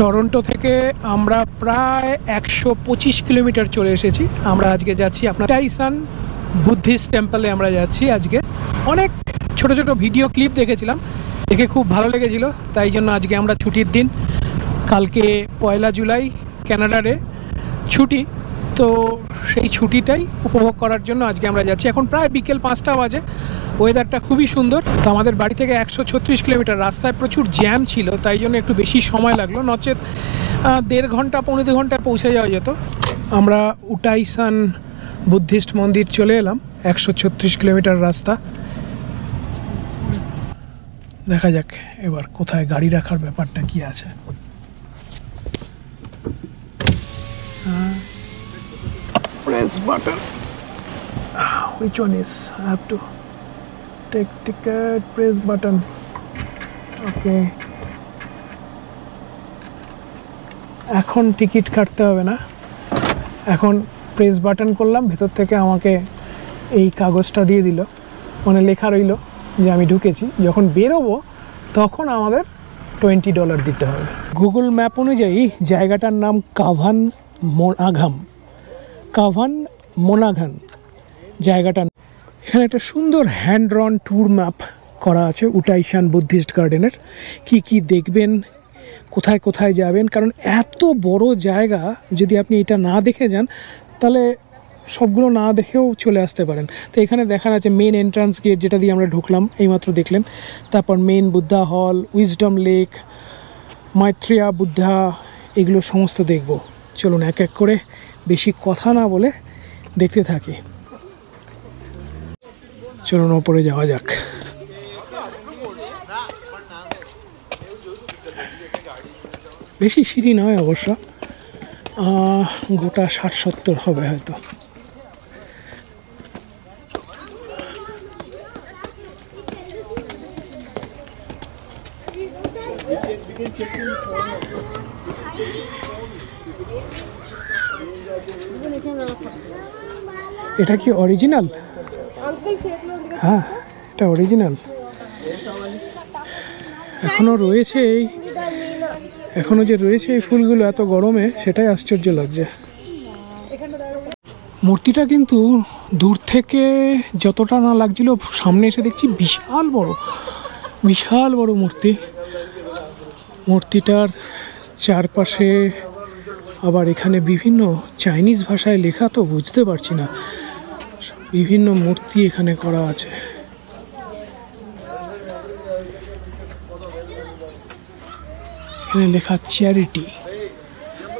Toronto থেকে আমরা প্রায় 125 কিলোমিটার চলে এসেছি। আমরা আজকে যাচ্ছি আপনার টাইসান বুদ্ধিস্ট টেম্পলে আমরা যাচ্ছি। আজকে অনেক ছোট ছোট ভিডিও ক্লিপ দেখেছিলাম, দেখে খুব ভালো লেগেছিল, তাই জন্য আজকে আমরা ছুটির দিন, কালকে 1 জুলাই কানাডারে ছুটি, তো সেই ছুটিটাই উপভোগ করার জন্য আজকে আমরা যাচ্ছি। এখন প্রায় বিকেল 5টা বাজে, ওয়েদারটা খুবই সুন্দর। তো আমাদের বাড়ি থেকে 136 কিলোমিটার, রাস্তায় প্রচুর জ্যাম ছিল, তাই জন্য একটু বেশি সময় লাগলো, নচেত 1.5 ঘন্টা 1.5 ঘন্টায় পৌঁছে যাওয়া যেত। আমরা উটাইসান বুদ্ধিস্ট মন্দির চলে এলাম, 136 কিলোমিটার রাস্তা। দেখা যাক এবার কোথায় গাড়ি রাখার ব্যাপারটা কি আছে। Press button. Which one is? I have to take ticket, press button. Okay. এখন টিকিট কাটতে হবে না, এখন প্রেস বাটন করলাম, ভেতর থেকে আমাকে এই কাগজটা দিয়ে দিল, মানে লেখা রইল যে আমি ঢুকেছি। যখন বেরোবো তখন আমাদের $20 দিতে হবে। গুগল ম্যাপ অনুযায়ী জায়গাটার নাম কাভান মোনাঘান জায়গাটা। এখানে একটা সুন্দর হ্যান্ড ড্রন ট্যুর ম্যাপ করা আছে উটাইসান বুদ্ধিস্ট গার্ডেনের, কি দেখবেন, কোথায় কোথায় যাবেন। কারণ এত বড় জায়গা, যদি আপনি এটা না দেখে যান তাহলে সবগুলো না দেখেও চলে আসতে পারেন। তো এখানে দেখানো আছে মেন এন্ট্রান্স গেট, যেটা দিয়ে আমরা ঢুকলাম, এইমাত্র দেখলেন। তারপর মেন বুদ্ধা হল, উইজডম লেক, মাইত্রেয়া বুদ্ধা, এগুলো সমস্ত দেখব। চলুন এক এক করে বেশি কথা না বলে দেখতে থাকি। চলুন ওপরে যাওয়া যাক। বেশি সিঁড়ি নয় অবশ্য, গোটা 60-70 হবে হয়তো। এটা কি অরিজিনাল? হ্যাঁ, এটা অরিজিনাল। এখনো রয়েছে যে রয়েছে এই ফুলগুলো এত গরমে, সেটাই আশ্চর্য লাগছে। মূর্তিটা কিন্তু দূর থেকে যতটা না লাগছিল, সামনে এসে দেখছি বিশাল বড় মূর্তি। মূর্তিটার চারপাশে আবার এখানে বিভিন্ন চাইনিজ ভাষায় লেখা, তো বুঝতে পারছি না। বিভিন্ন মূর্তি এখানে করা আছে। এখানে লেখা চ্যারিটি।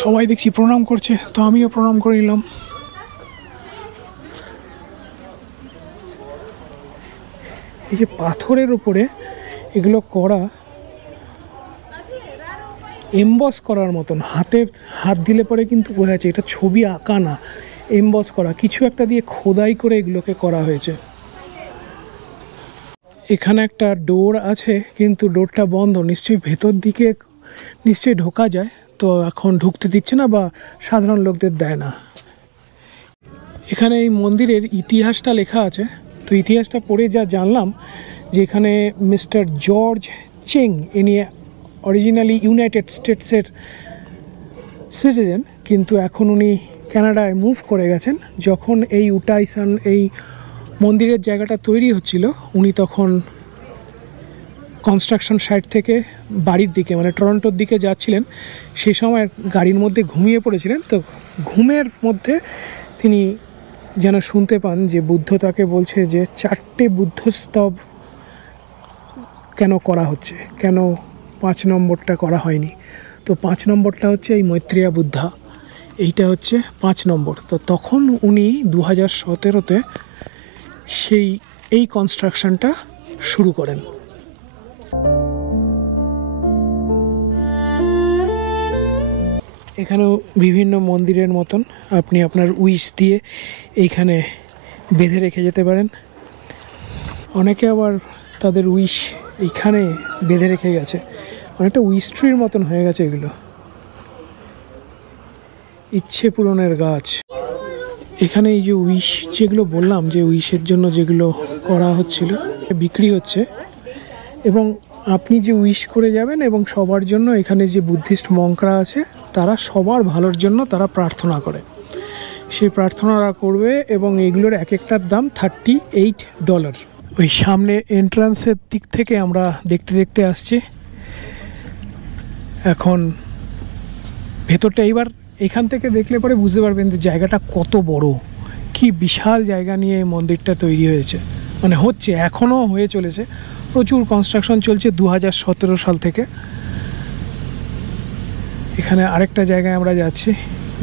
সবাই দেখছি প্রণাম করছে, তো আমিও প্রণাম করে নিলাম। এই যে পাথরের উপরে এগুলো করা, এমবস করার মতন, হাত দিলে পরে কিন্তু বোঝা যাচ্ছে এটা ছবি আঁকা না, এমবস করা, কিছু একটা দিয়ে খোদাই করে এগুলোকে করা হয়েছে। এখানে একটা ডোর আছে, কিন্তু ডোরটা বন্ধ, নিশ্চয়ই ভেতর দিকে নিশ্চয়ই ঢোকা যায়, তো এখন ঢুকতে দিচ্ছে না, বা সাধারণ লোকদের দেয় না। এখানে এই মন্দিরের ইতিহাসটা লেখা আছে, তো ইতিহাসটা পড়ে যা জানলাম যে এখানে মিস্টার জর্জ চেং, ইনি অরিজিনালি ইউনাইটেড স্টেটসের সিটিজেন, কিন্তু এখন উনি কানাডায় মুভ করে গেছেন। যখন এই উটাইসান এই মন্দিরের জায়গাটা তৈরি হচ্ছিল, উনি তখন কনস্ট্রাকশন সাইট থেকে বাড়ির দিকে, মানে টরন্টোর দিকে যাচ্ছিলেন। সেই সময় গাড়ির মধ্যে ঘুমিয়ে পড়েছিলেন, তো ঘুমের মধ্যে তিনি যেন শুনতে পান যে বুদ্ধ তাকে বলছে যে 4টে বুদ্ধস্তব কেন করা হচ্ছে, কেন 5 নম্বরটা করা হয়নি। তো 5 নম্বরটা হচ্ছে এই মৈত্রেয়া বুদ্ধা, এইটা হচ্ছে 5 নম্বর। তো তখন উনি 2017-তে এই কনস্ট্রাকশনটা শুরু করেন। এখানেও বিভিন্ন মন্দিরের মতন আপনি আপনার উইশ দিয়ে এইখানে বেঁধে রেখে যেতে পারেন। অনেকে আবার তাদের উইশ এইখানে বেঁধে রেখে গেছে, অনেকটা উইশ ট্রির মতন হয়ে গেছে এগুলো, ইচ্ছে পূরণের গাছ। এখানে এই যে উইশ যেগুলো বললাম, যে উইশের জন্য যেগুলো করা হচ্ছিল বিক্রি হচ্ছে, এবং আপনি যে উইশ করে যাবেন এবং সবার জন্য এখানে যে বুদ্ধিস্ট মঙ্করা আছে তারা সবার ভালোর জন্য তারা প্রার্থনা করে, সেই প্রার্থনারা করবে এবং এগুলোর এক একটার দাম $38। ওই সামনে এন্ট্রান্সের দিক থেকে আমরা দেখতে দেখতে আসছি। এখন ভেতরটা এইবার এখান থেকে দেখলে পরে বুঝতে পারবেন যে জায়গাটা কত বড়, কি বিশাল জায়গা নিয়ে এই মন্দিরটা তৈরি হয়েছে, মানে হচ্ছে, এখনও হয়ে চলেছে, প্রচুর কনস্ট্রাকশন চলছে 2017 সাল থেকে। এখানে আরেকটা জায়গায় আমরা যাচ্ছি,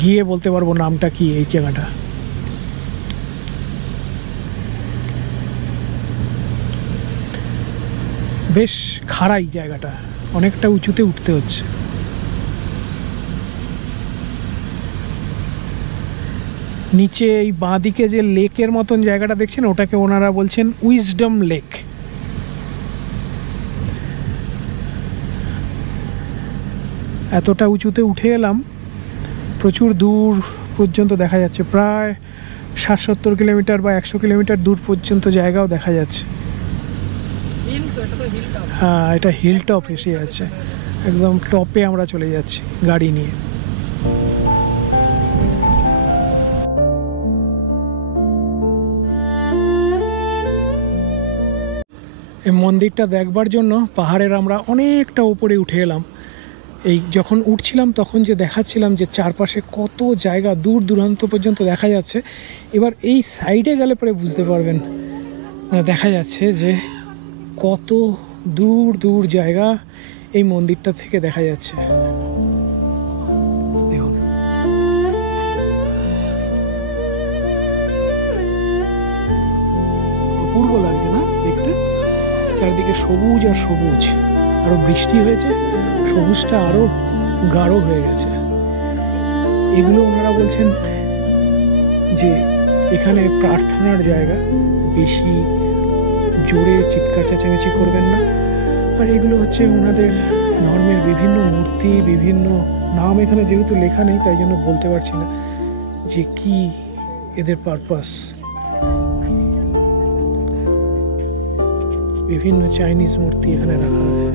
গিয়ে বলতে পারবো নামটা কি এই জায়গাটা। বেশ খাড়াই জায়গাটা, অনেকটা উঁচুতে উঠতে হচ্ছে। নিচে এই বাঁদিকে যে লেকের মতন জায়গাটা দেখছেন ওটাকে ওনারা বলছেন উইজডম লেক। এতটা উঁচুতে উঠে এলাম, প্রচুর দূর পর্যন্ত দেখা যাচ্ছে, প্রায় 60-70 কিলোমিটার বা 100 কিলোমিটার দূর পর্যন্ত জায়গাও দেখা যাচ্ছে। হ্যাঁ, এটা হিল টপ এসে যাচ্ছে, একদম টপে আমরা চলে যাচ্ছি গাড়ি নিয়ে। এই মন্দিরটা দেখবার জন্য পাহাড়ের আমরা অনেকটা উপরে উঠে এলাম। এই যখন উঠছিলাম তখন যে দেখাচ্ছিলাম যে চারপাশে কত জায়গা দূর দূরান্ত পর্যন্ত দেখা যাচ্ছে, এবার এই সাইডে গেলে পরে বুঝতে পারবেন, মানে দেখা যাচ্ছে যে কত দূর দূর জায়গা এই মন্দিরটা থেকে দেখা যাচ্ছে। দেখুন, অপূর্ব লাগছে না দেখতে? চারদিকে সবুজ আর সবুজ, আরো বৃষ্টি হয়েছে, সবুজটা আরো গাঢ় হয়ে গেছে। এগুলো ওনারা বলছেন যে এখানে প্রার্থনার জায়গা, বেশি জোরে চিৎকার চেঁচামেচি করবেন না। আর এগুলো হচ্ছে ওনাদের ধর্মের বিভিন্ন মূর্তি, বিভিন্ন নাম এখানে যেহেতু লেখা নেই তাই জন্য বলতে পারছি না যে কি এদের পারপাস। বিভিন্ন চাইনিজ মূর্তি এখানে রাখা আছে।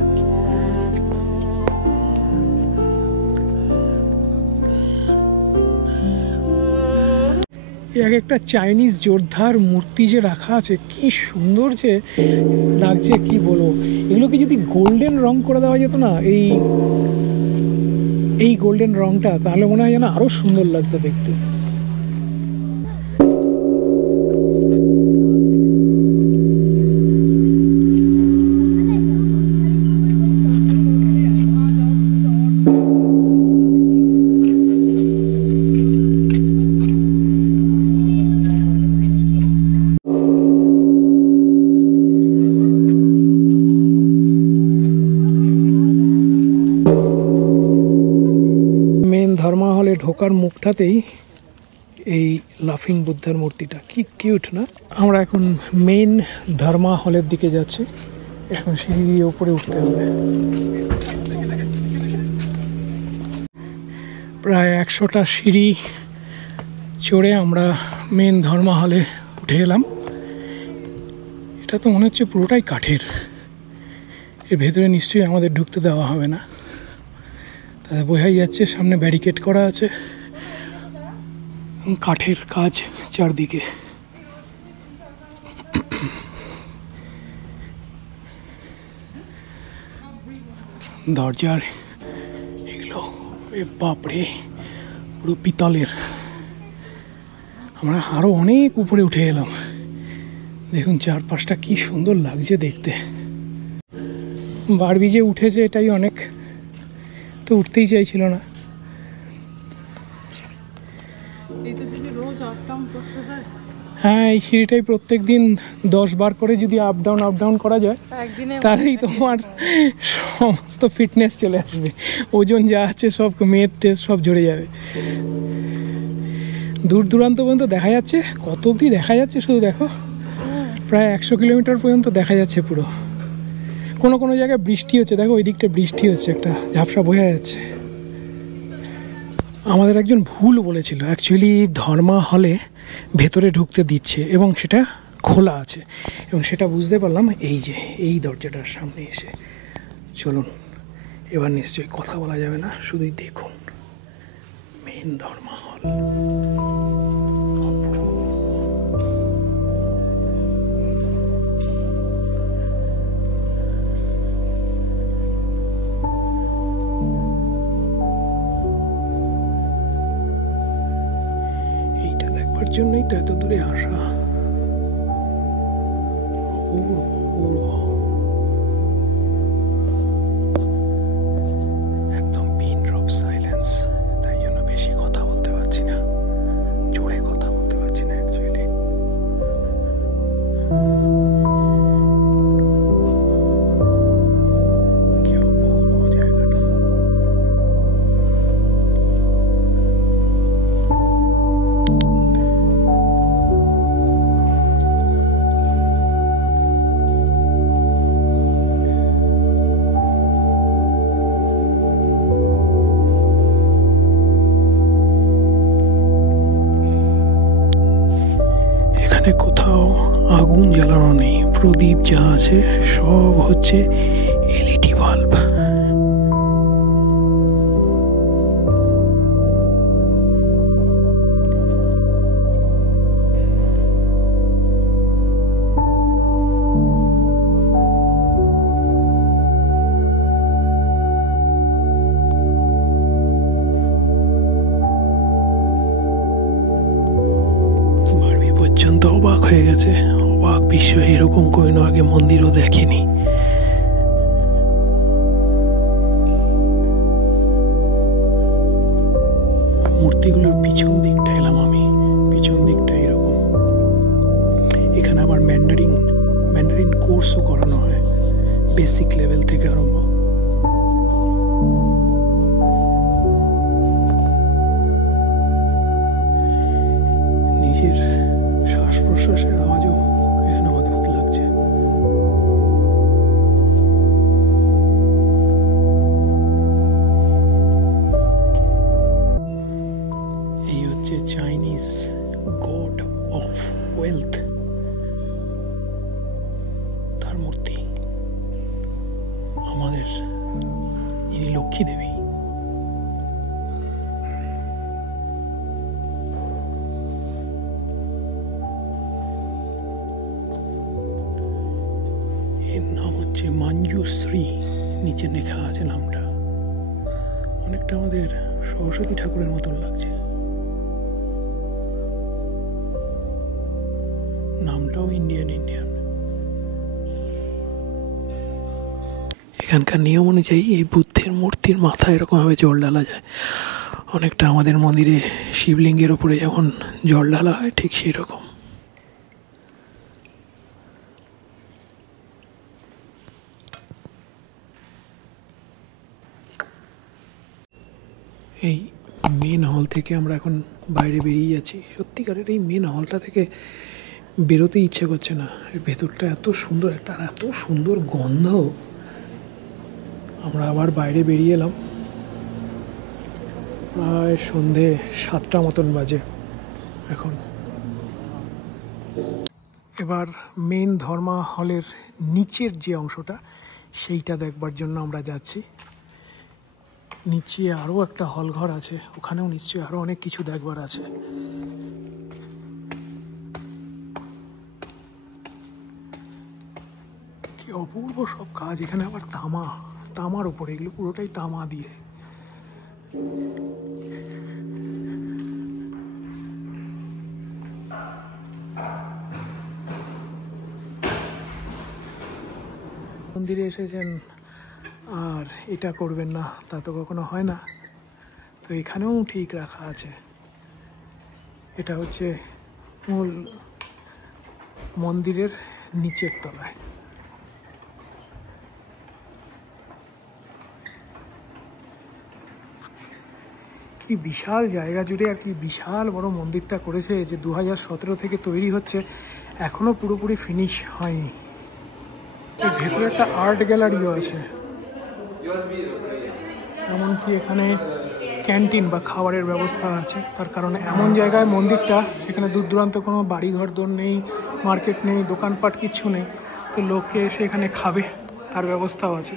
এক একটা চাইনিজ যোদ্ধার মূর্তি যে রাখা আছে, কি সুন্দর যে লাগছে, কি বলবো। এগুলোকে যদি গোল্ডেন রং করে দেওয়া যেত না, এই গোল্ডেন রংটা, তাহলে মনে হয় যেন আরো সুন্দর লাগতো দেখতে। ধর্মা হলে ঢোকার মুখটাতেই এই লাফিং বুদ্ধার মূর্তিটা, কি কিউট না? আমরা এখন মেইন ধর্মা হলের দিকে যাচ্ছি। এখন সিঁড়ি দিয়ে উপরে উঠতে হবে। প্রায় 100টা সিঁড়ি চড়ে আমরা মেইন ধর্মা হলে উঠে এলাম। এটা তো মনে হচ্ছে পুরোটাই কাঠের, এর ভেতরে নিশ্চয়ই আমাদের ঢুকতে দেওয়া হবে না। তাতে বোঝাই যাচ্ছে সামনে ব্যারিকেড করা আছে, কাঠের কাজ চারদিকে। দরজার এগুলো বাপরে পুরো পিতলের। আমরা আরো অনেক উপরে উঠে এলাম, দেখুন চারপাশটা কি সুন্দর লাগছে দেখতে। বারবি যে উঠেছে এটাই অনেক, তো উঠতেই চাইছিল না। হ্যাঁ, এই সিঁড়িটাই প্রত্যেক দিন 10 বার করে যদি আপ ডাউন করা যায় তাহলেই তোমার সমস্ত ফিটনেস চলে আসবে, ওজন যা আছে সব, মেদ টেস্ট সব ঝরে যাবে। দূর দূরান্ত পর্যন্ত দেখা যাচ্ছে, কত অবধি দেখা যাচ্ছে শুধু দেখো, প্রায় 100 কিলোমিটার পর্যন্ত দেখা যাচ্ছে পুরো। কোনো কোনো জায়গায় বৃষ্টি হচ্ছে, দেখো ওই দিকটা বৃষ্টি হচ্ছে, একটা ঝাপসা বোঝা যাচ্ছে। আমাদের একজন ভুল বলেছিল, অ্যাকচুয়ালি ধর্মা হলে ভেতরে ঢুকতে দিচ্ছে এবং সেটা খোলা আছে, এবং সেটা বুঝতে পারলাম এই যে এই দরজাটার সামনে এসে। চলুন, এবার নিশ্চয়ই কথা বলা যাবে না, শুধুই দেখুন মেন ধর্মা হল। এইটা দেখবার জন্যই তো এত দূরে আসা। অপূর্ব অপূর্ব, একদম পিন ড্রপ সাইলেন্স। তাই জন্য বেশি কথা বলতে পারছি না, জোরে কথা বলতে পারছি না অ্যাকচুয়ালি। কি অপূর্ব জায়গাটা। এখানে কোথাও আগুন জ্বালানো নেই, প্রদীপ যা আছে সব হচ্ছে এলইডি বাল্ব। বারবি পর্যন্ত অবাক হয়ে গেছে, অবাক বিশ্ব, এরকম কোনো আগে মন্দিরও দেখেনি। মূর্তিগুলোর পিছন দিকটা এলাম আমি, পিছন দিকটা এরকম। এখানে আবার ম্যান্ডারিন কোর্সও করানো হয়, বেসিক লেভেল থেকে আরম্ভ। নিজের শ্বাস প্রশ্বাসের আওয়াজও এখানে অদ্ভুত লাগছে। এই হচ্ছে চাইনিজ গড অফ ওয়েলথ, তার মূর্তি, আমাদের যিনি লক্ষ্মী দেবী। এর নাম হচ্ছে মঞ্জুশ্রী, নিচে লেখা আছে নামটা। অনেকটা আমাদের সরস্বতী ঠাকুরের মতন লাগছে, নামটাও ইন্ডিয়ান। এখানকার নিয়ম অনুযায়ী এই বুদ্ধের মূর্তির মাথায় এরকমভাবে জল ঢালা যায়, অনেকটা আমাদের মন্দিরে শিবলিঙ্গের ওপরে যেমন জল ঢালা হয় ঠিক সেই রকম। এই মেন হল থেকে আমরা এখন বাইরে বেরিয়ে যাচ্ছি। সত্যিকারের এই মেন হলটা থেকে বেরোতে ইচ্ছে করছে না, এর ভেতরটা এত সুন্দর, একটা আর এত সুন্দর গন্ধ। আমরা আবার বাইরে বেরিয়ে এলাম, প্রায় সন্ধে 7টা মতন বাজে এখন। এবার মেন ধর্মা হলের নিচের যে অংশটা সেইটা দেখবার জন্য আমরা যাচ্ছি। নিচে আরও একটা হল ঘর আছে, ওখানেও নিশ্চয়ই আরও অনেক কিছু দেখবার আছে। কি অপূর্ব সব কাজ এখানে, আবার তামার উপরে, এগুলো পুরোটাই তামা দিয়ে। মন্দিরে এসেছেন আর এটা করবেন না তা তো কখনো হয় না, তো এখানেও ঠিক রাখা আছে। এটা হচ্ছে মূল মন্দিরের নিচের তলায়। কি বিশাল জায়গা জুড়ে আর কি বিশাল বড় মন্দিরটা করেছে, যে 2017 থেকে তৈরি হচ্ছে, এখনো পুরোপুরি ফিনিশ হয়নি। এর ভেতরে একটা আর্ট গ্যালারিও আছে, এমনকি এখানে ক্যান্টিন বা খাবারের ব্যবস্থা আছে। তার কারণে এমন জায়গায় মন্দিরটা, সেখানে দূর দূরান্ত কোনো বাড়িঘর দোর নেই, মার্কেট নেই, দোকানপাট কিচ্ছু নেই, তো লোকে এসে এখানে খাবে তার ব্যবস্থাও আছে।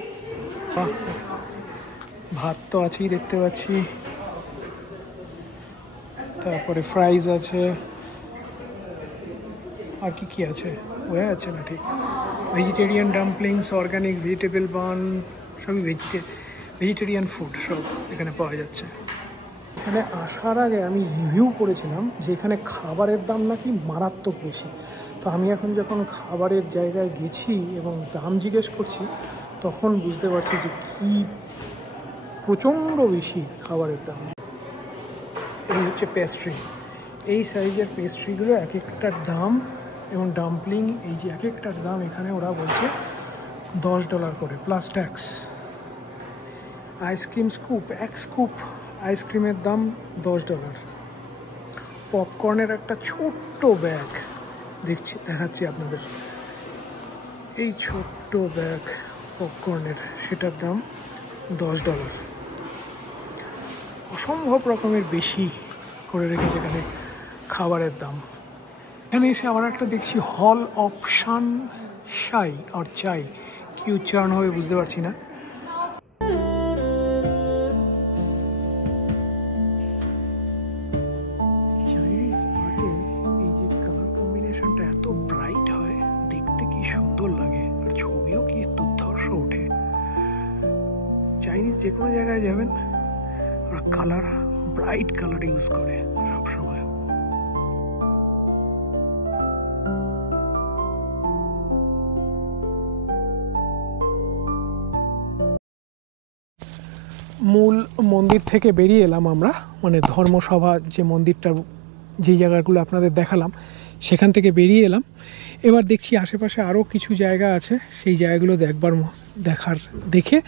ভাত তো আছেই দেখতে পাচ্ছি, তারপরে ফ্রাইজ আছে, আর কি কি আছে বোঝা যাচ্ছে না ঠিক। ভেজিটেরিয়ান ডাম্পলিংস, অর্গানিক ভেজিটেবল বান, সবই ভেজিটেরিয়ান ফুড সব এখানে পাওয়া যাচ্ছে। এখানে আসার আগে আমি রিভিউ করেছিলাম যে এখানে খাবারের দাম নাকি মারাত্মক বেশি। তো আমি এখন যখন খাবারের জায়গায় গেছি এবং দাম জিজ্ঞেস করছি, তখন বুঝতে পারছি যে কী প্রচণ্ড বেশি খাবারের দাম। এই হচ্ছে পেস্ট্রি, এই সাইজের পেস্ট্রিগুলো এক একটার দাম, এবং ডাম্পলিং এই যে এক একটার দাম এখানে ওরা বলছে $10 করে প্লাস ট্যাক্স। আইসক্রিম স্কুপ, এক স্কুপ আইসক্রিমের দাম $10। পপকর্নের একটা ছোট্ট ব্যাগ দেখাচ্ছি আপনাদের, এই ছোট্ট ব্যাগ পপকর্নের, সেটার দাম $10। অসম্ভব রকমের বেশি করে রেখেছে এখানে খাবারের দাম। এখানে এসে আবার একটা দেখছি হল অফ সানশাই আর চাই, কি উচ্চারণ হবে বুঝতে পারছি না। চাইনিজ আর্টে এই যে কালার কম্বিনেশনটা এত ব্রাইট হয়, দেখতে কি সুন্দর লাগে, আর ছবিও কি দুর্ধর্ষ ওঠে। চাইনিজ যে কোনো জায়গায় যাবেন ওরা কালার, ব্রাইট কালার ইউজ করে সবসময়। মূল মন্দির থেকে বেরিয়ে এলাম আমরা, মানে ধর্মসভা যে মন্দিরটার যেই জায়গাগুলো আপনাদের দেখালাম সেখান থেকে বেরিয়ে এলাম। এবার দেখছি আশেপাশে আরও কিছু জায়গা আছে, সেই জায়গাগুলো দেখে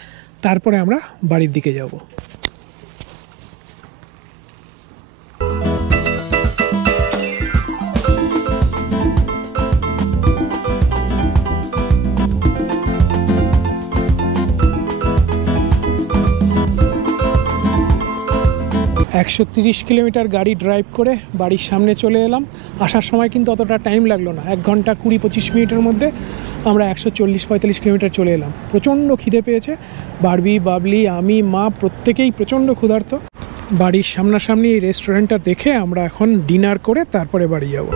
তারপরে আমরা বাড়ির দিকে যাব। 130 কিলোমিটার গাড়ি ড্রাইভ করে বাড়ির সামনে চলে এলাম। আসার সময় কিন্তু অতটা টাইম লাগলো না, 1 ঘন্টা 20-25 মিনিটের মধ্যে আমরা 140-45 কিলোমিটার চলে এলাম। প্রচণ্ড খিদে পেয়েছে, বারবি, বাবলি, আমি, মা প্রত্যেকেই প্রচণ্ড ক্ষুধার্ত। বাড়ির সামনাসামনি এই রেস্টুরেন্টটা দেখে আমরা এখন ডিনার করে তারপরে বাড়ি যাব।